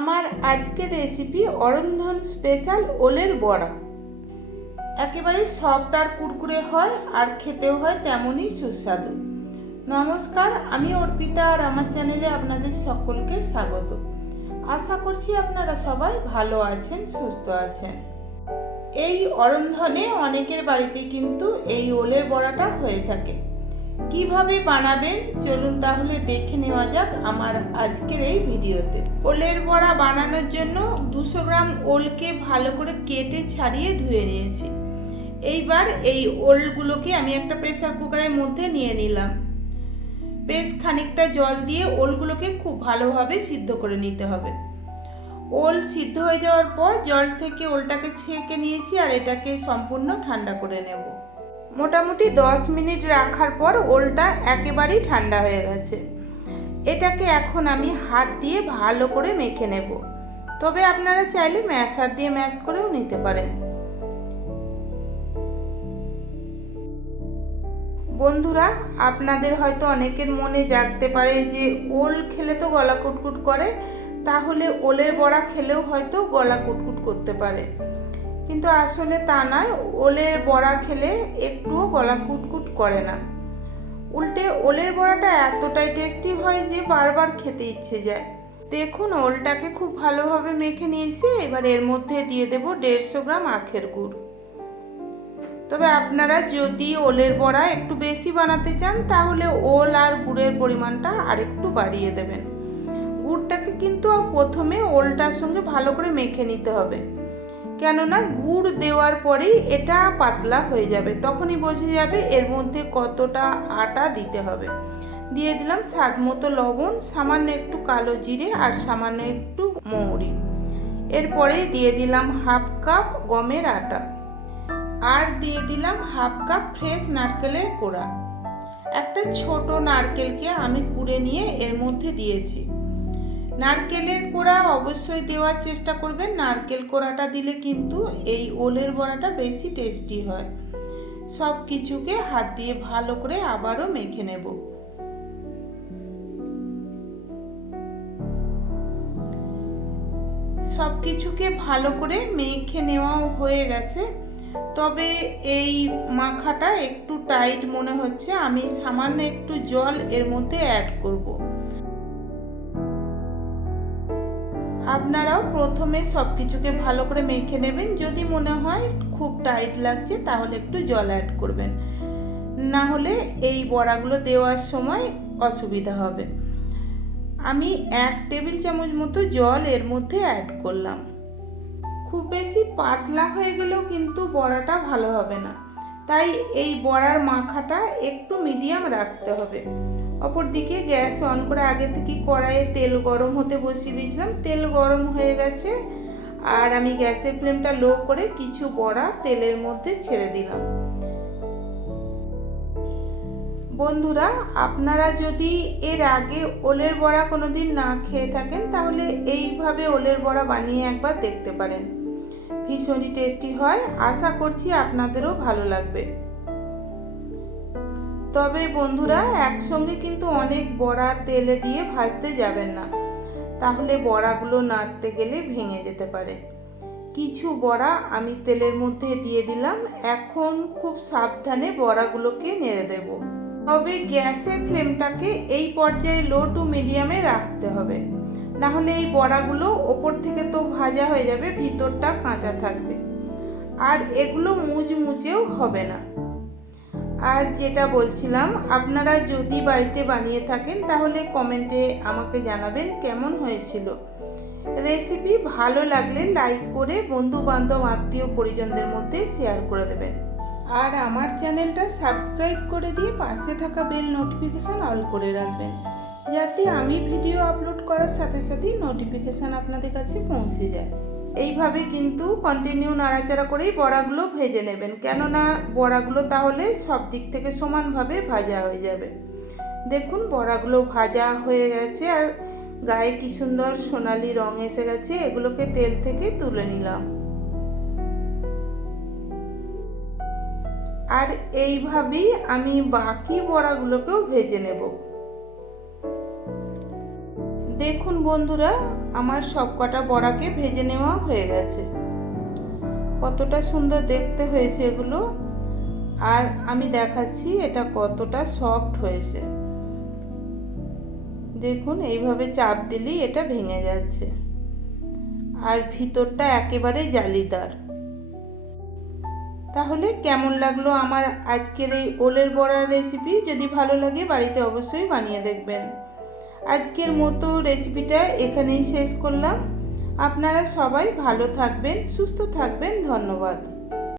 আমার আজকের recipe অরন্ধন special ওলের বড়া। একেবারে সফট আর কুরকুরে হয়, আর খেতেও হয় তেমনই সুস্বাদু। নমস্কার, আমি অর্পিতা আর আমার চ্যানেলে আপনাদের সকলকে স্বাগত। আশা করছি আপনারা সবাই ভালো আছেন, সুস্থ আছেন। এই অরন্ধনে অনেকের বাড়িতে কিন্তু এই ওলের বড়াটা হয়ে থাকে। কীভাবে বানাবেন? চলুন তাহলে দেখে নেওয়া যাক আমার আজকের এই ভিডিওতে। ওলের বড়া বানানোর জন্য দুশো গ্রাম ওলকে ভালো করে কেটে ছাড়িয়ে ধুয়ে নিয়েছি। এইবার এই ওলগুলোকে আমি একটা প্রেসার কুকারের মধ্যে নিয়ে নিলাম। বেশ খানিকটা জল দিয়ে ওলগুলোকে খুব ভালোভাবে সিদ্ধ করে নিতে হবে। ওল সিদ্ধ হয়ে যাওয়ার পর জল থেকে ওলটাকে ছেঁকে নিয়েছি আর এটাকে সম্পূর্ণ ঠান্ডা করে নেব। মোটামুটি দশ মিনিট রাখার পর ওলটা একেবারেই ঠান্ডা হয়ে গেছে। এটাকে এখন আমি হাত দিয়ে ভালো করে মেখে নেব। তবে আপনারা চাইলে ম্যাশার দিয়ে ম্যাশ করেও নিতে পারেন। বন্ধুরা, আপনাদের হয়তো অনেকের মনে জাগতে পারে যে ওল খেলে তো গলা কুটকুট করে, তাহলে ওলের বড়া খেলেও হয়তো গলা কুটকুট করতে পারে। কিন্তু আসলে তা নয় ওলের বড়া খেলে একটুও গলা কুটকুট করে না। উল্টে ওলের বড়াটা এতটাই টেস্টি হয় যে বারবার খেতে ইচ্ছে যায়। দেখুন, ওলটাকে খুব ভালোভাবে মেখে নিয়েছি, এবার এর মধ্যে দিয়ে দেব দেড়শো গ্রাম আখের গুড়। তবে আপনারা যদি ওলের বড়া একটু বেশি বানাতে চান, তাহলে ওল আর গুড়ের পরিমাণটা আরেকটু বাড়িয়ে দেবেন। গুড়টাকে কিন্তু প্রথমে ওলটার সঙ্গে ভালো করে মেখে নিতে হবে। কেননা গুড় দেওয়ার পরেই এটা পাতলা হয়ে যাবে। তখনই বোঝা যাবে এর মধ্যে কতটা আটা দিতে হবে। দিয়ে দিলাম স্বাদ মতো লবণ, সামান্য একটু কালো জিরে আর সামান্য একটু মৌরি। এরপরে দিয়ে দিলাম হাফ কাপ গমের আটা। আর দিয়ে দিলাম হাফ কাপ ফ্রেশ নারকেলের কোড়া। একটা ছোট নারকেলকে আমি কুড়ে নিয়ে এর মধ্যে দিয়েছি। নারকেলের কোড়া অবশ্যই দেওয়ার চেষ্টা করবেন। নারকেল কোড়াটা দিলে কিন্তু এই ওলের বড়াটা বেশি টেস্টি হয়। সব কিছুকে হাত দিয়ে ভালো করে আবারও মেখে নেব। সব কিছুকে ভালো করে মেখে নেওয়াও হয়ে গেছে। তবে এই মাখাটা একটু টাইট মনে হচ্ছে। আমি সামান্য একটু জল এর মধ্যে অ্যাড করব। আপনারাও প্রথমে সব কিছুকে ভালো করে মেখে নেবেন। যদি মনে হয় খুব টাইট লাগছে, তাহলে একটু জল অ্যাড করবেন। না হলে এই বড়াগুলো দেওয়ার সময় অসুবিধা হবে। আমি এক টেবিল চামচ মতো জল এর মধ্যে অ্যাড করলাম। খুব বেশি পাতলা হয়ে গেলেও কিন্তু বড়াটা ভালো হবে না। তাই এই বড়ার মাখাটা একটু মিডিয়াম রাখতে হবে। অপরদিকে গ্যাস অন করে আগে থেকে কড়াইয়ে তেল গরম হতে বসিয়ে দিয়েছিলাম। তেল গরম হয়ে গেছে আর আমি গ্যাসের ফ্লেমটা লো করে কিছু বড়া তেলের মধ্যে ছেড়ে দিলাম। বন্ধুরা, আপনারা যদি এর আগে ওলের বড়া কোনোদিন না খেয়ে থাকেন, তাহলে এইভাবে ওলের বড়া বানিয়ে একবার দেখতে পারেন। ভীষণই টেস্টি হয়। আশা করছি আপনাদেরও ভালো লাগবে। তবে বন্ধুরা, একসঙ্গে কিন্তু অনেক বড়া তেলে দিয়ে ভাজতে যাবেন না। তাহলে বড়াগুলো নাড়তে গেলে ভেঙে যেতে পারে। কিছু বড়া আমি তেলের মধ্যে দিয়ে দিলাম। এখন খুব সাবধানে বড়াগুলোকে নেড়ে দেব। তবে গ্যাসের ফ্লেমটাকে এই পর্যায়ে লো টু মিডিয়ামে রাখতে হবে। না হলে এই বড়াগুলো ওপর থেকে তো ভাজা হয়ে যাবে, ভিতরটা কাঁচা থাকবে। আর এগুলো মুচমুচেও হবে না। আর যেটা বলছিলাম, আপনারা যদি বাড়িতে বানিয়ে থাকেন, তাহলে কমেন্টে আমাকে জানাবেন কেমন হয়েছিল। রেসিপি ভালো লাগলে লাইক করে বন্ধু বান্ধব আত্মীয় পরিজনদের মধ্যে শেয়ার করে দেবেন। আর আমার চ্যানেলটা সাবস্ক্রাইব করে দিয়ে পাশে থাকা বেল নোটিফিকেশান অল করে রাখবেন, যাতে আমি ভিডিও আপলোড করার সাথে সাথেই নোটিফিকেশান আপনাদের কাছে পৌঁছে যায়। এইভাবে কিন্তু কন্টিনিউ নাড়াচাড়া করেই বড়াগুলো ভেজে নেবেন। কেননা বড়াগুলো তাহলে সব দিক থেকে সমানভাবে ভাজা হয়ে যাবে। দেখুন, বড়াগুলো ভাজা হয়ে গেছে আর গায়ে কি সুন্দর সোনালি রং এসে গেছে, এগুলোকে তেল থেকে তুলে নিলাম। আর এইভাবেই আমি বাকি বড়াগুলোকেও ভেজে নেব। দেখুন বন্ধুরা, আমার সব কটা বড়াকে ভেজে নেওয়া হয়ে গেছে। কতটা সুন্দর দেখতে হয়েছে এগুলো। আর আমি দেখাচ্ছি এটা কতটা সফট হয়েছে। দেখুন, এইভাবে চাপ দিলেই এটা ভেঙে যাচ্ছে। আর ভিতরটা একেবারেই জালিদার। তাহলে কেমন লাগল আমার আজকের এই ওলের বড়ার রেসিপি যদি ভালো লাগে বাড়িতে অবশ্যই বানিয়ে দেখবেন। আজকের মতো রেসিপিটা এখানেই শেষ করলাম। আপনারা সবাই ভালো থাকবেন সুস্থ থাকবেন ধন্যবাদ।